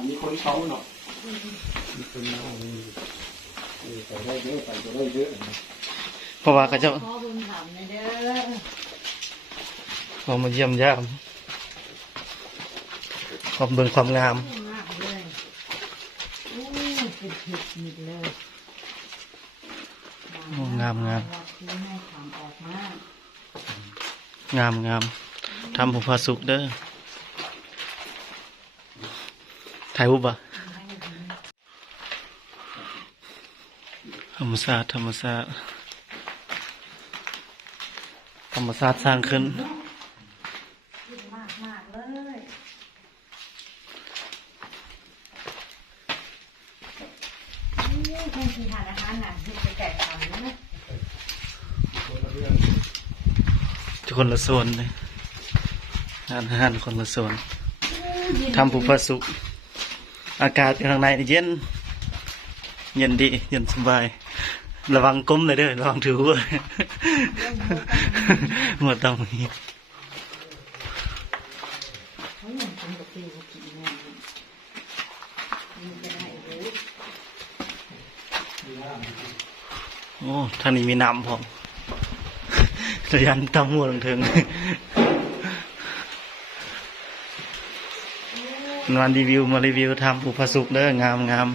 อันนี้คนเขาเนาะมีคนมาไปได้เยอะไปจะได้เยอะเพราะว่าเขาจะขอบุญถามในเด้อพอมาเยี่ยมยามความเบิ่งความงามมากเลยโอ้เป็นผิดมิดเลยงามงามที่ให้ถามออกมางามงามทำผู้พาสุขเด้อถ่ายรูปอ่ะธรรมศาสตร์ธรรมศาสตร์ธรรมศาสตร์สร้างขึ้นมากมากเลยนี่เป็นที่ทานอาหารน่ะที่ไปแก่ทำนะทุกคนละโซนเลยอาหารคนละโซนทำผู้พาสุขอากาศอยู่ทางในเย็นเย็นดีเย็นสบายระวังก้มเลยเด้อระวังถือหัวหมดต้องมีโอ้ทางนี้มีน้ำผมระยันตำหัวลงถึงวันรีวิวมารีวิวทำอุปสุกเด้องามงาม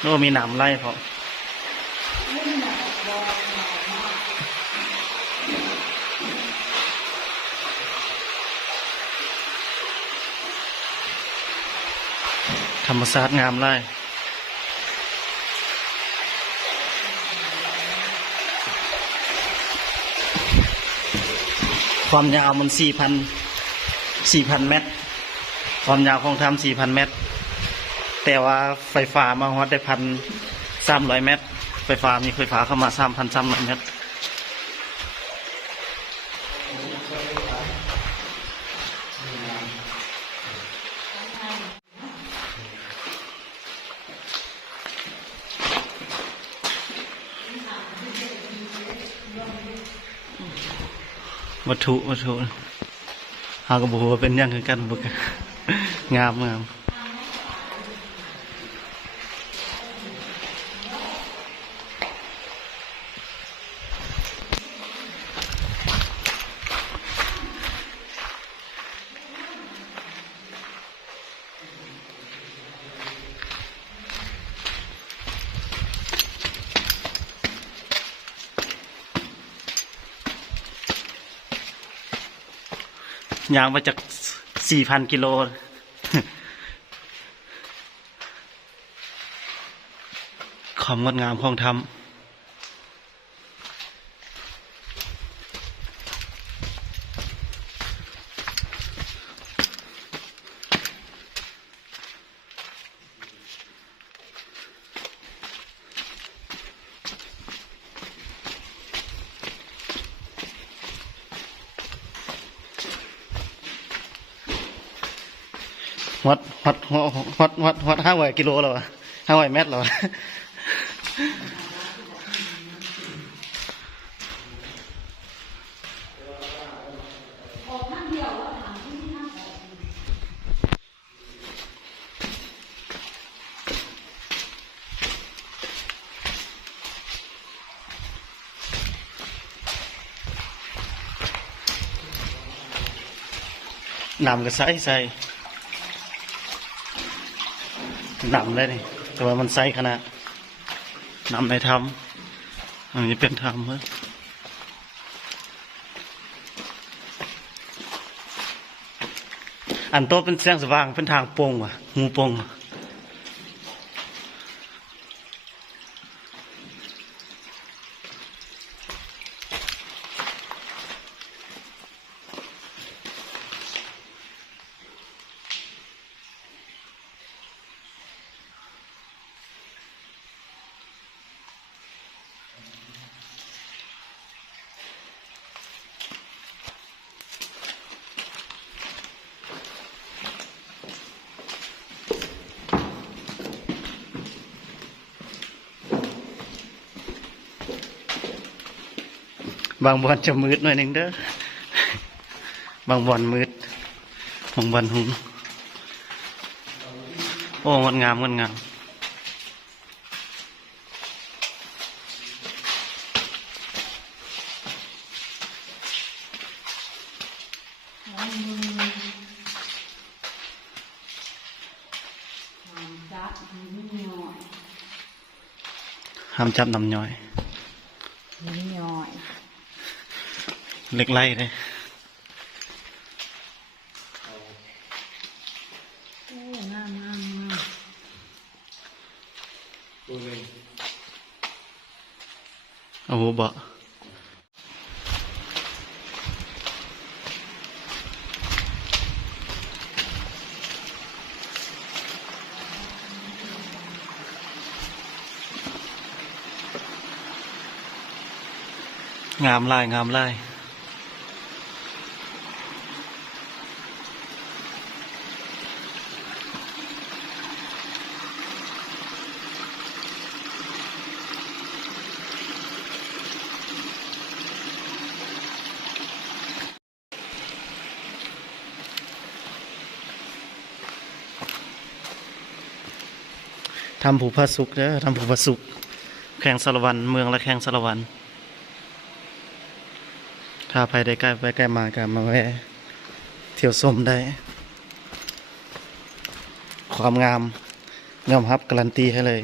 โอ้มีหนามไล่พอธรรมศาสตร์งามไล่ความยาวมัน4,000 เมตรความยาวของถ้ำ4,000 เมตรแต่ว่าไฟฟ้ามาฮอดได้1,300 เมตรไฟฟ้ามีไฟฟ้าเข้ามา3,300 เมตรวัตถุหากระบอกว่าเป็นยังคือกันบุกงามงามยางมาจาก4,000 กิโลความงดงามของธรรมวัด500 กิโลแล้ว500 เมตรแล้วน้ำก็ใสน้ำได้นี่แต่ว่ามันใสขนาดน้ำในถ้ำอันนี้เป็นถ้ำเฮ้ยอันโตเป็นแสงสว่างเป็นทางโป่งว่ะงูโป่งบางวันจะมืดหน่อยหนึ่งเด้อ บางบอนมืดบางบอนหุงโอ้งดงามงดงามห้ามจับน้ำย่อย นิดหน่อย เล็กไล่เลย โอ้งามงามงาม ตัวหนึง เอาหูเบาะงามลายงามลายทำผูพระสุกเด้อทำผูพระสุกแข่งสารวันเมืองละแข่งสารวันถ้าไปได้ใกล้ไปใกล้มากันมาแวะเที่ยวชมได้ ความงามยอมรับการันตีให้เลย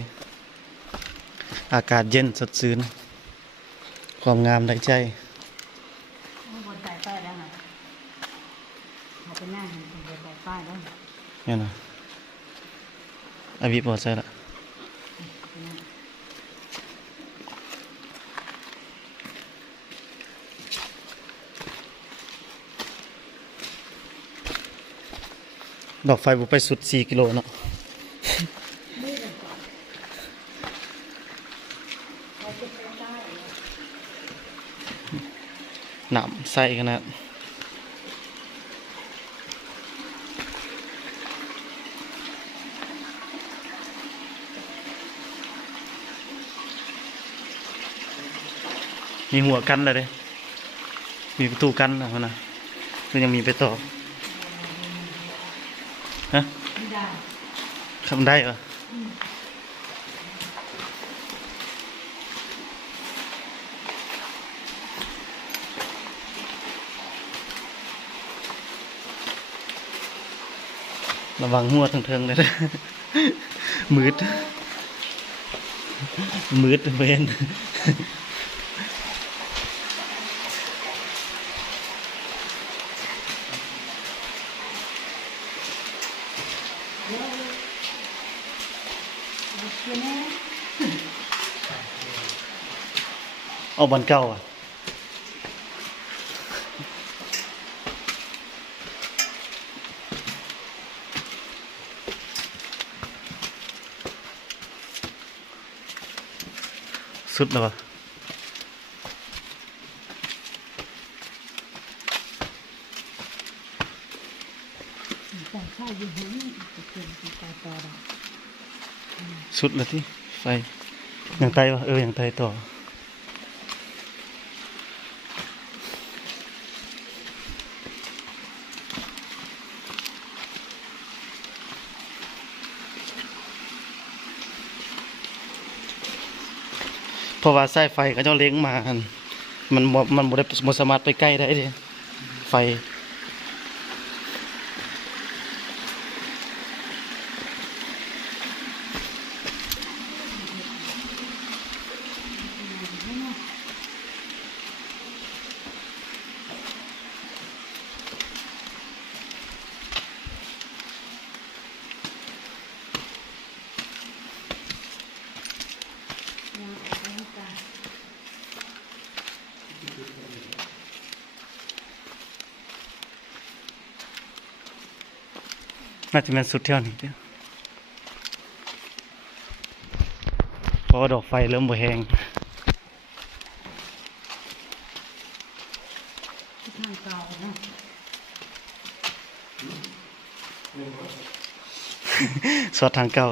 อากาศเย็นสดชื่นความงามได้ใจ โอ้บนสายป้ายได้ไหมเขาเป็นหน้าเห็นบนสายป้ายได้ เนี่ยนะอาวิปวดใจละดอกไฟบุไปสุด4 กิโลเนาะหนำใส่ขนาดมีหัวกันเลยเด้มีประตูกันนะมันนะมันยังมีไปต่อฮะ ไม่ได้ ทำได้เหรอระวังหัวเทิงๆเลยนะ มืดมืดเวน คือแน่ เอาบอลเก่าอ่ะสุดแล้ววะ สายป้ายอยู่หัวนี่จะเป็นสายต่อได้ สุดแล้วที่ไฟยังไตวะยังไตต่อเพราะว่าสายไฟก็เจ้าเล้งมาหั่นมันบ่ได้บ่สามารถไปใกล้ได้เด้ไฟน่าจะเป็นสุดเท่านี้เด้อเพราะว่าดอกไฟเริ่มบ่แห้ง ทางเก่าเนาะ สอดทางเก่า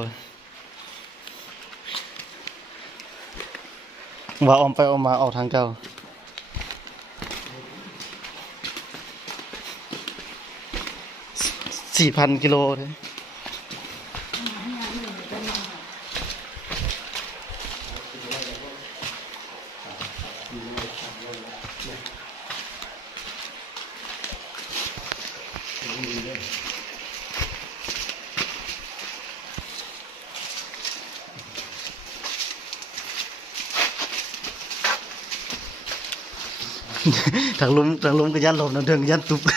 ว่าออมไปออมมาออกทางเก่า 4,000 กิโลเลยทางลุมก็ยันลมน้ำเดินก็ยันตุบ น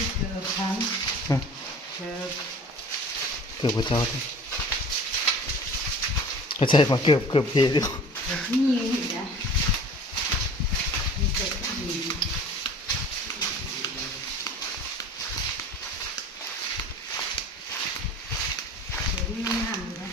ี่เกือบครั้งเกือบ เกือบพระเจ้าเลยก็ใช่มาเกือบเพเดียว นี่อยู่นะนี่เกือบนี่เดี๋ยวนี้ห่างอยู่นะ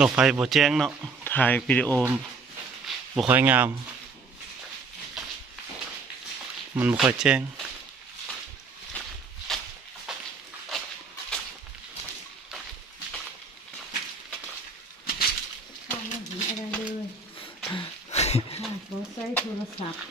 ดอกไฟบ่แจ้งเนาะถ่ายวิดีโอบ่ค่อยงาม มันบ่ค่อยแจ้ง ข้าวไม่เห็นอะไรเลยข้าวโทรศัพท์โทรศัพท์